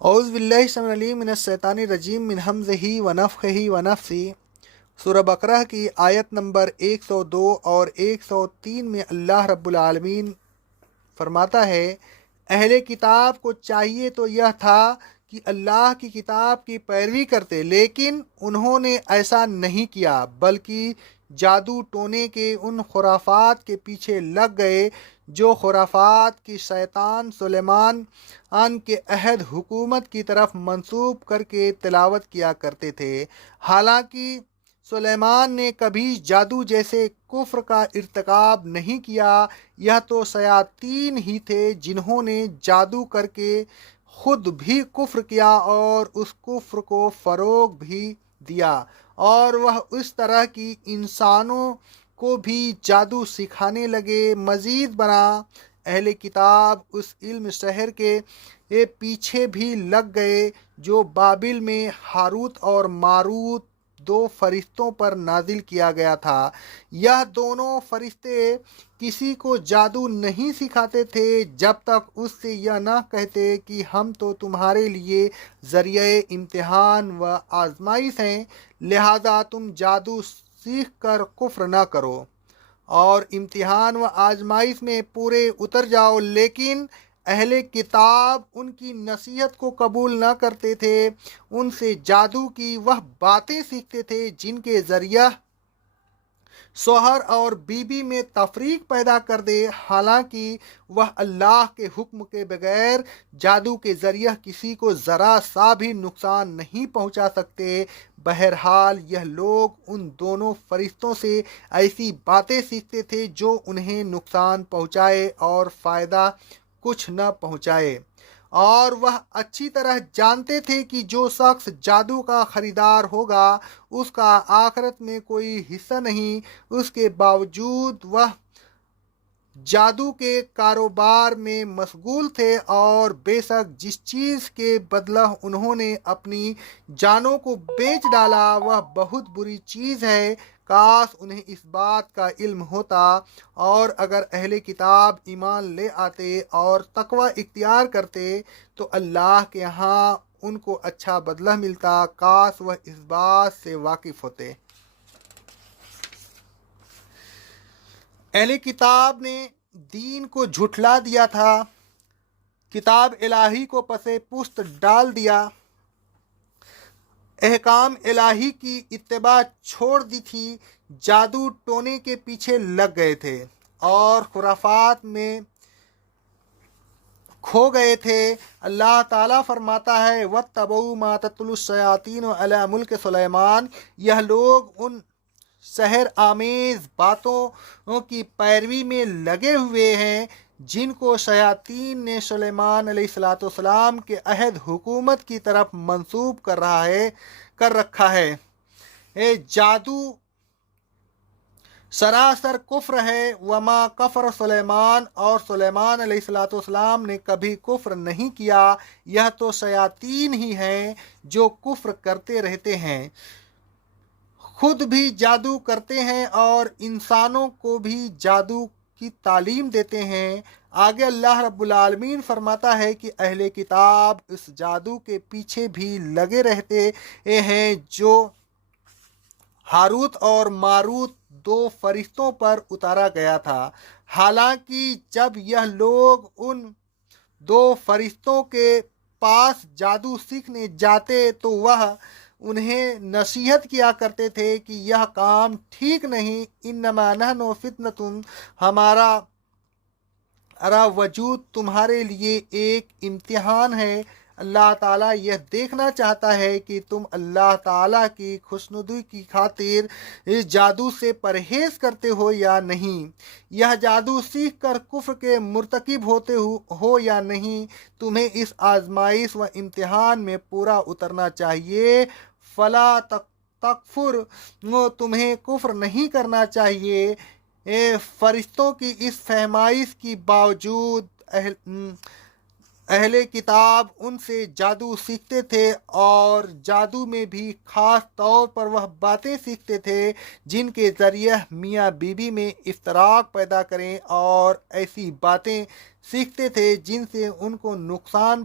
اعوذ باللہ السمیع العلیم من الشیطان الرجیم من ہمزہ ونفخہ ونفثہ۔ سورہ بقرہ کی آیت نمبر 102 اور 103 میں اللہ رب العالمین فرماتا ہے، اہل کتاب کو چاہیے تو یہ تھا کہ اللہ کی کتاب کی پیروی کرتے، لیکن انہوں نے ایسا نہیں کیا، بلکہ جادو ٹونے کے ان خرافات کے پیچھے لگ گئے جو خرافات کی شیطان سلیمان کے عہد حکومت کی طرف منسوب کر کے تلاوت کیا کرتے تھے۔ حالانکہ سلیمان نے کبھی جادو جیسے کفر کا ارتکاب نہیں کیا، یہ تو شیاطین ہی تھے جنہوں نے جادو کر کے خود بھی کفر کیا اور اس کفر کو فروغ بھی دیا، اور وہ اس طرح کی انسانوں کو بھی جادو سکھانے لگے۔ مزید برآں اہل کتاب اس علم شہر کے پیچھے بھی لگ گئے جو بابل میں ہاروت اور ماروت دو فرشتوں پر نازل کیا گیا تھا۔ یہ دونوں فرشتے کسی کو جادو نہیں سکھاتے تھے جب تک اس سے یہ نہ کہتے کہ ہم تو تمہارے لیے ذریعہ امتحان و آزمائش ہیں، لہذا تم جادو سیکھ کر کفر نہ کرو اور امتحان و آزمائش میں پورے اتر جاؤ۔ لیکن اہل کتاب ان کی نصیحت کو قبول نہ کرتے تھے، ان سے جادو کی وہ باتیں سیکھتے تھے جن کے ذریعہ شوہر اور بیوی میں تفریق پیدا کر دے، حالانکہ وہ اللہ کے حکم کے بغیر جادو کے ذریعہ کسی کو ذرا سا بھی نقصان نہیں پہنچا سکتے۔ بہرحال یہ لوگ ان دونوں فرشتوں سے ایسی باتیں سیکھتے تھے جو انہیں نقصان پہنچائے اور فائدہ کچھ نہ پہنچائے، اور وہ اچھی طرح جانتے تھے کہ جو شخص جادو کا خریدار ہوگا اس کا آخرت میں کوئی حصہ نہیں۔ اس کے باوجود وہ جادو کے کاروبار میں مشغول تھے، اور بے شک جس چیز کے بدلہ انہوں نے اپنی جانوں کو بیچ ڈالا وہ بہت بری چیز ہے۔ کاش انہیں اس بات کا علم ہوتا، اور اگر اہل کتاب ایمان لے آتے اور تقوی اختیار کرتے تو اللہ کے ہاں ان کو اچھا بدلہ ملتا۔ کاش وہ اس بات سے واقف ہوتے۔ اہل کتاب نے دین کو جھٹلا دیا تھا، کتاب الہی کو پس پشت ڈال دیا، احکام الہی کی اتباع چھوڑ دی تھی، جادو ٹونے کے پیچھے لگ گئے تھے اور خرافات میں کھو گئے تھے۔ اللہ تعالیٰ فرماتا ہے، وَاتَّبَعُوا مَا تَتْلُو الشَّيَاطِينُ عَلَىٰ مُلْكِ سُلَيْمَانَ۔ یہ لوگ ان سحر آمیز باتوں کی پیروی میں لگے ہوئے ہیں جن کو شیاطین نے سلیمان علیہ السلام کے عہد حکومت کی طرف منسوب کر رکھا ہے۔ جادو سراسر کفر ہے۔ وما کفر سلیمان، اور سلیمان علیہ السلام نے کبھی کفر نہیں کیا، یہ تو شیاطین ہی ہیں جو کفر کرتے رہتے ہیں، خود بھی جادو کرتے ہیں اور انسانوں کو بھی جادو کی تعلیم دیتے ہیں۔ آگے اللہ رب العالمین فرماتا ہے کہ اہل کتاب اس جادو کے پیچھے بھی لگے رہتے ہیں جو ہاروت اور ماروت دو فرشتوں پر اتارا گیا تھا۔ حالانکہ جب یہ لوگ ان دو فرشتوں کے پاس جادو سیکھنے جاتے تو وہ انہیں نصیحت کیا کرتے تھے کہ یہ کام ٹھیک نہیں، انما نحن فتنۃ، ہمارا وجود تمہارے لیے ایک امتحان ہے۔ اللہ تعالیٰ یہ دیکھنا چاہتا ہے کہ تم اللہ تعالیٰ کی خوشنودی کی خاطر اس جادو سے پرہیز کرتے ہو یا نہیں، یہ جادو سیکھ کر کفر کے مرتکب ہوتے ہو یا نہیں۔ تمہیں اس آزمائش و امتحان میں پورا اترنا چاہیے۔ فلا تکفر، تمہیں کفر نہیں کرنا چاہیے۔ فرشتوں کی اس فہمائش کے باوجود اہل کتاب ان سے جادو سیکھتے تھے، اور جادو میں بھی خاص طور پر وہ باتیں سیکھتے تھے جن کے ذریعہ میاں بیوی میں افتراق پیدا کریں، اور ایسی باتیں سیکھتے تھے جن سے ان کو نقصان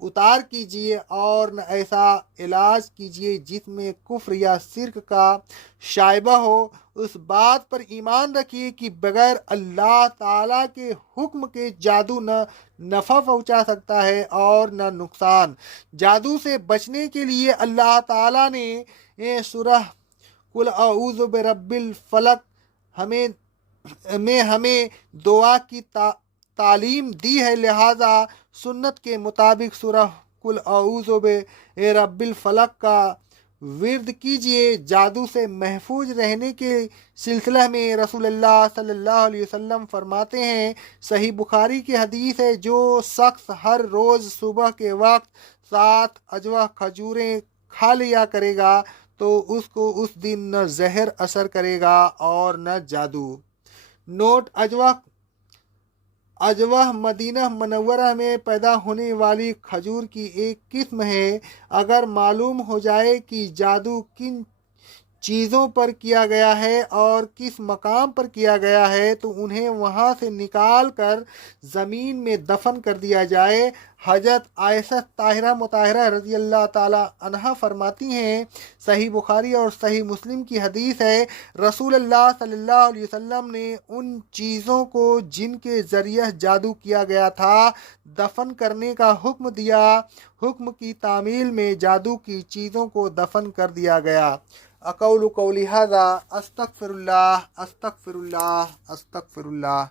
اتار کیجیے اور نہ ایسا علاج کیجیے جس میں کفر یا شرک کا شائبہ ہو۔ اس بات پر ایمان رکھیے کہ بغیر اللہ تعالیٰ کے حکم کے جادو نہ نفع پہنچا سکتا ہے اور نہ نقصان۔ جادو سے بچنے کے لیے اللہ تعالیٰ نے سورہ قل اعوذ برب الفلق ہمیں دعا کی تعلیم دی ہے، لہذا سنت کے مطابق سورہ قل اعوذ برب الفلق کا ورد کیجیے۔ جادو سے محفوظ رہنے کے سلسلہ میں رسول اللہ صلی اللہ علیہ وسلم فرماتے ہیں، صحیح بخاری کی حدیث ہے، جو شخص ہر روز صبح کے وقت 7 اجوا کھجوریں کھا لیا کرے گا تو اس کو اس دن نہ زہر اثر کرے گا اور نہ جادو۔ نوٹ: اجوا مدینہ منورہ میں پیدا ہونے والی کھجور کی ایک قسم ہے۔ اگر معلوم ہو جائے کہ جادو کن چیزوں پر کیا گیا ہے اور کس مقام پر کیا گیا ہے تو انہیں وہاں سے نکال کر زمین میں دفن کر دیا جائے۔ حضرت عائشہ طاہرہ مطہرہ رضی اللہ تعالی عنہا فرماتی ہیں، صحیح بخاری اور صحیح مسلم کی حدیث ہے، رسول اللہ صلی اللہ علیہ وسلم نے ان چیزوں کو جن کے ذریعہ جادو کیا گیا تھا دفن کرنے کا حکم دیا۔ حکم کی تعمیل میں جادو کی چیزوں کو دفن کر دیا گیا۔ اقول قولی ھذا استغفر اللہ استغفر اللہ استغفر اللہ۔